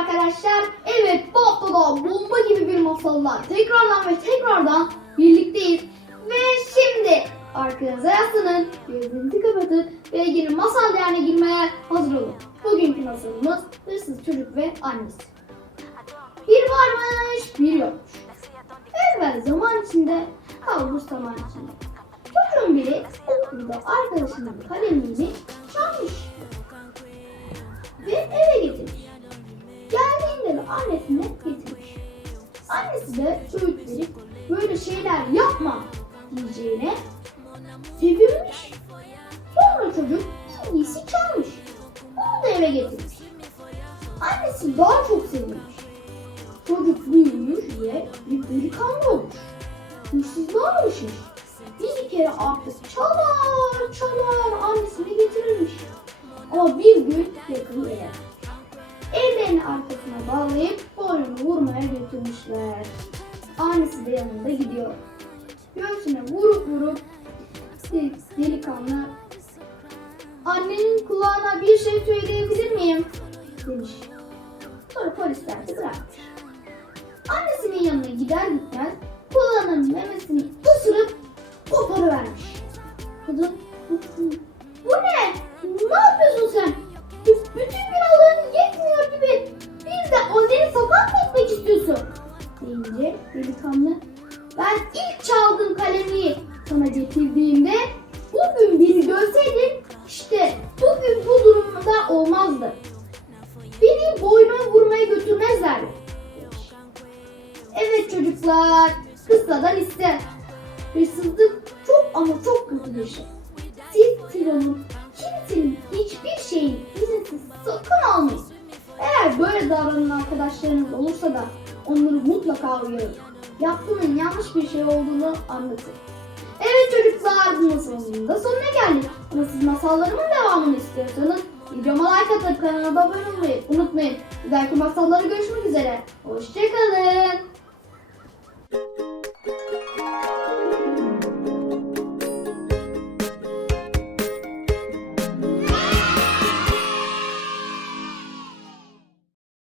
Arkadaşlar. Evet bu hafta da bomba gibi bir masalla tekrardan ve tekrardan birlikteyiz. Ve şimdi arkanıza yaslanın, gözünüzü kapatın ve yeni masal değerine girmeye hazır olun. Bugünkü masalımız hırsız çocuk ve annesi. Bir varmış, bir yokmuş. Evvel zaman içinde, kalbur zaman içinde. Çocuğun biri okulda arkadaşının kalemini çalmış. Ve eve gitti. Annesine getirmiş. Annesi de öğüt verip böyle şeyler yapma diyeceğine sevinmiş. Sonra çocuk en iyisi çalmış. Onu da eve getirmiş. Annesi daha çok sevinmiş. Çocuk büyümüş ve bir delikanlı olmuş. Hırsızlığa alışmış. Bir kere artık çalar çalar annesine getirirmiş. Ama bir gün yakalayamamış. Ellerini arkasına bağlayıp boynunu vurmaya götürmüşler. Annesi de yanında gidiyor. Göğsüne vurup vurup del- delikanlı annenin kulağına bir şey söyleyebilir miyim? demiş. Sonra polisler de bırakmış. Annesinin yanına gider gitmez kulağının memesini ısırıp koparıvermiş. Kadın bu ne? Ne yapıyorsun sen? Ben ilk çaldığım kalemi sana getirdiğimde bugün beni görseydin işte bugün bu durumda olmazdı. Beni boynuma vurmaya götürmezlerdi. demiş. Evet çocuklar, kıssadan iste. Hırsızlık çok ama çok kötü bir şey. Siz Tiro'nun kimsenin hiçbir şeyin izinsiz sakın almayın. Eğer böyle davranan arkadaşlarınız olursa da onları mutlaka uyarın. Yaptığının yanlış bir şey olduğunu anlatın. Evet çocuklar bu masalımızın da sonuna geldik. Ama siz masallarımın devamını istiyorsanız videoma like atıp kanalıma abone olmayı unutmayın. Bir dahaki masallara görüşmek üzere. Hoşçakalın.